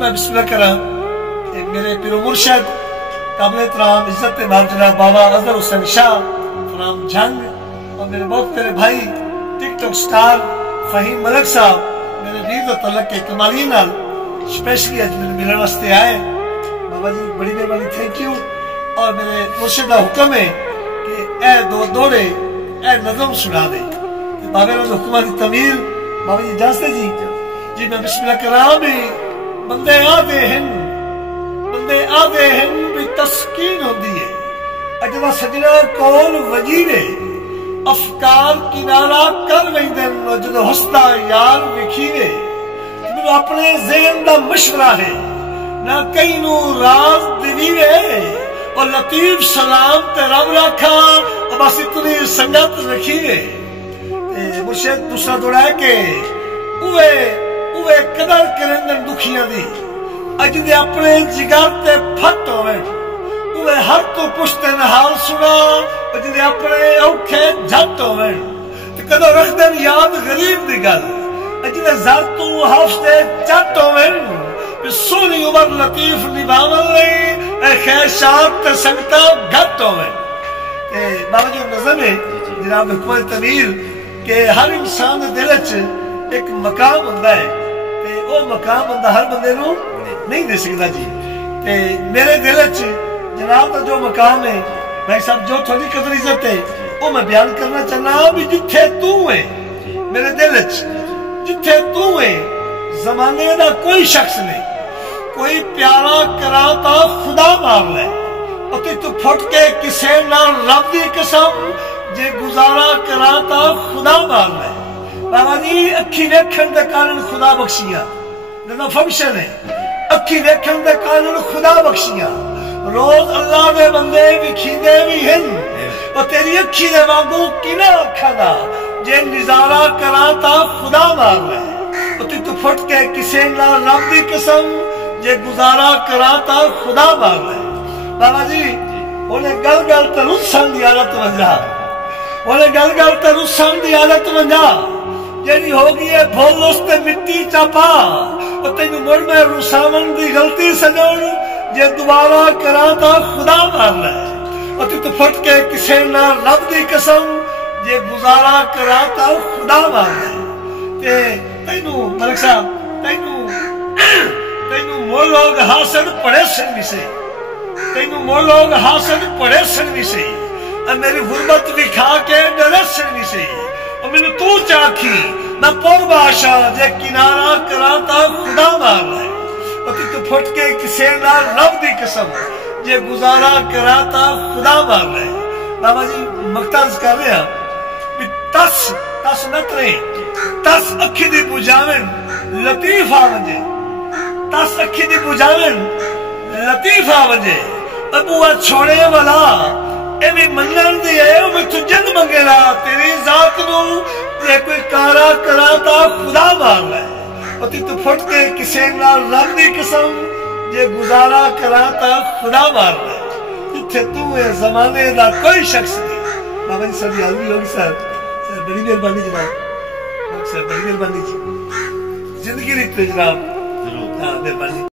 मैं बिस्मिल्लाह करा मेरे पीरो मुर्शद काबिल एहतराम इज्जत इमाम जनाब बाबा अजहर हुसैन शाह फ्राम जंग और मेरे बहुत मेरे भाई टिकटॉक स्टार फहीम मलिक साहब मेरे वीर दा तलक के कमाली नाल स्पेशली आज मेरे मिलने वास्ते आए। बाबा जी बड़ी मेहरबानी, थैंक यू। और मेरे मुर्शिद का हुक्म है कि ए दो दौड़े ए नज़म सुना दे। बाबे ने हुक्म की तमीर बाबा जी जानते जी मैं बिस्मिल्लाह करा भी बंदे आते हैं भी तस्कीन होती है अजदा सजना कोल वजीरे अफकार किनारा कर वैंदन जो हंसदा यार विखीरे मैनू अपने ज़हन दा मशवरा है ना कई नू राज दिवीरे और लतीफ सलाम ते रब रखा बस इतनी संगत रखीरे। मुर्शिद दूसरा दौड़ा है कि उवे कदर करन दुखियां दी अज दे अपने जिगर ते फट होवे उवे हर तो पुछते हाल सुना अज दे अपने औखे झट होवे ते कदों रखदन याद गरीब दी गल अज दे जर तू हफ्ते चट होवे सोनी उमर लतीफ निभावन लई ए खैशात ते संगता घट होवे। बाबा जी नज़म है जनाब हुकूमत तमीर के हर इंसान दे दिल च एक मकाम हुंदा है ते ओ मकाम बंदा हर बंदे नू नहीं दे सकता जी। ते मेरे दिल च जनाब का जो मकाम है भाई साहब जो थोड़ी कदर इज्जत है वो मैं बयान करना चाहना भी जिथे तू है मेरे दिल च जिथे तू है जमाने का कोई शख्स नहीं कोई प्यारा कराता खुदा मार ले तू फुट के किसे ना रब दी कसम जे गुजारा कराता खुदा मार ले। बाबा जी अखी वेखण दे कारण खुदा बख्शियां ना फंक्शन है अखी वेखण दे कारण खुदा बख्शियां रोज अल्लाह दे बंदे विखींदे भी हैं और तेरी अखी दे वांगू किना अखा दा जे नजारा कराता खुदा मार ले तू फुट के किसे ना रब दी कसम जे गुजारा कराता खुदा मार ले। बाबा जी उन्हें गल गल ते रुसन दी आदत वजा उन्हें गल गल ते रुसन दी आदत वजा जेडी हो गई है भोल उस्ते मिट्टी चापा और तेन मुड़ में रुसावन दी गलती सजोड़ जे दोबारा कराता खुदा मार ले और तू फट के किसे ना रब दी कसम जे गुजारा कराता खुदा मार ले। ते तेनू मलिक साहब तेनू मोर लोग हासन पड़े सन विसे तेनू मोर लोग हासन पड़े सन विसे मेरी गुरबत विखा के डरे सन विसे और मैंने तू चाखी मैं पुर बाशा जे किनारा कराता खुदा मार ले और तू फुट के किसे ना रब दी कसम जे गुजारा कराता खुदा मार ले। बाबा जी मकतज कर रहे हैं तस तस नतरे तस अखी दी बुझावन लतीफ आवजे तस अखी दी बुझावन लतीफ आवजे अबुआ छोड़े वाला ए भी मनन दी है मैं तू जन मंगेला तेरी जात नू ये कोई कारा कराता खुदा मार ले और तू फुट के किसे ना रब दी कसम जे गुजारा कराता खुदा मार ले जिथे तू है जमाने दा कोई शख्स नहीं। बाबा जी सभी आदमी लोग सर बड़ी मेहरबानी जनाब सर बड़ी मेहरबानी जी जिंदगी रित जनाब मेहरबानी।